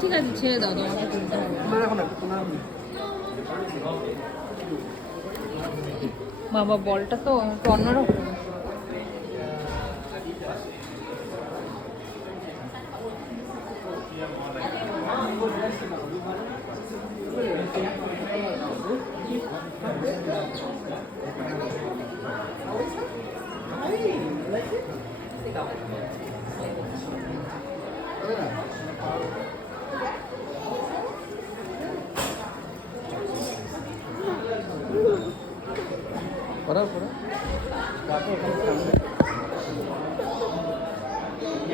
ঠিক আছে ছেড়ে দাও, তোমাকে তুলতে হবে। বাবা বলটা তো একটু অন্যরকম।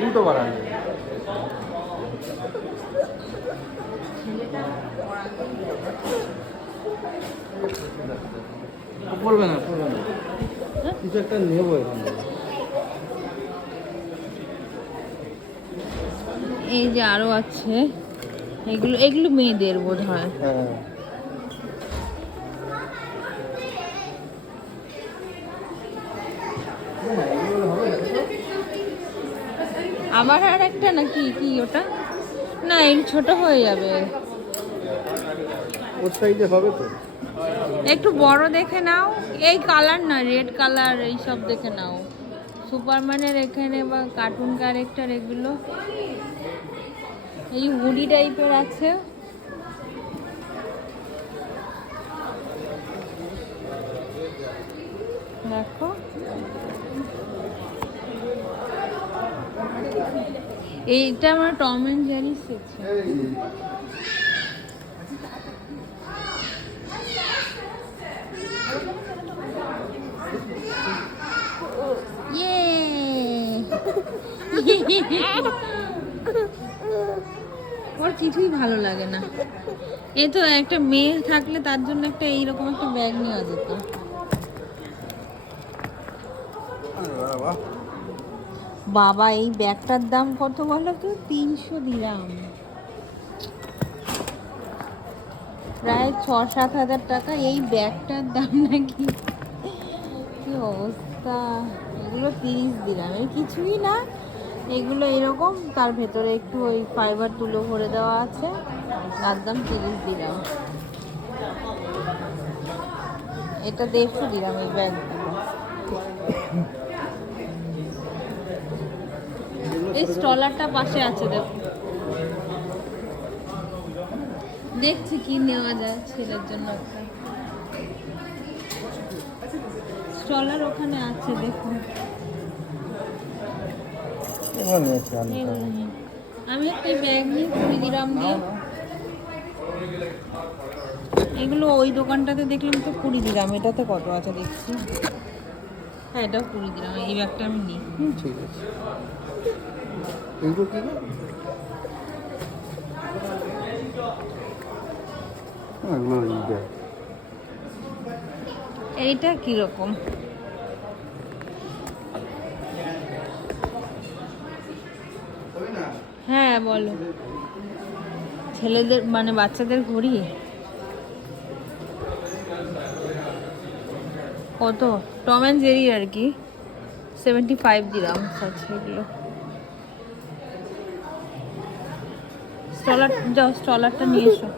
উল্টো বাড়ান পড়বে না, পড়বে না, কিছু একটা নেবো এখান থেকে। এই যে আরো আছে, এগুলো এগুলো মেয়েদের বোধ হয়। হ্যাঁ আমার আর একটা নাকি কি ওটা, না এই ছোট হয়ে যাবে, ওর সাইজে হবে তো। একটু বড় দেখে নাও, এই কালার না রেড কালার এই সব দেখে নাও, সুপারম্যানের এখানে বা কার্টুন ক্যারেক্টার এগুলো, এই হুডি টাইপের আছে। দেখো এইটা আমার টম এন্ড জেরি সেকশন। ওর কিছুই ভালো লাগে না। এই তো একটা মেয়ে থাকলে তার জন্য একটা এইরকম একটা ব্যাগ নেওয়া যেত। বাবা এই ব্যাগটার দাম কত বলো তো, 300 দিরাম, প্রায় 6-7 হাজার টাকা এই ব্যাগটার দাম নাকি, কি অবস্থা। এগুলো 30 দিরাম, এর কিছুই না, এগুলো এরকম, তার ভেতরে একটু ওই ফাইবার তুলো ভরে দেওয়া আছে, তার দাম 30 দিরাম। এটা 150 দিরাম এই ব্যাগগুলো। এই স্টলারটা পাশে আছে, দেখো দেখছি কি নেওয়া যায় ছেলের জন্য একটা স্টলার ওখানে আছে, দেখো আমি একটা ব্যাগ নিই 20 দিরাম দিয়ে। এগুলো ওই দোকানটাতে দেখলাম তো 20 দিরাম, এটাতে কত আছে দেখছি, হ্যাঁ এটাও 20 দিরাম, এই ব্যাগটা আমি নিই। ঠিক আছে, এইগুলো কি না? এগুলো এইটা কিরকম, হ্যাঁ বলো, ছেলেদের মানে বাচ্চাদের ঘড়ি কত, টম অ্যান্ড জেরি আর কি, 75 দিরাম আছে এগুলো। স্টলার যাও, স্টলারটা নিয়ে এসো।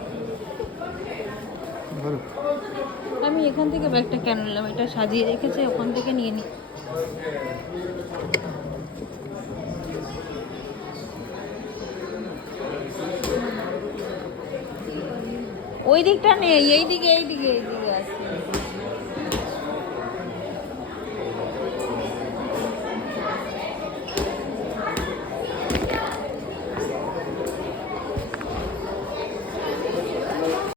আমি এখান থেকে ব্যাগটা কেন নিলাম, এটা সাজিয়ে রেখেছে, ওখান থেকে নিয়ে নিই। ওই দিকটা নেই, এই দিকে এই দিকে এই দিকে।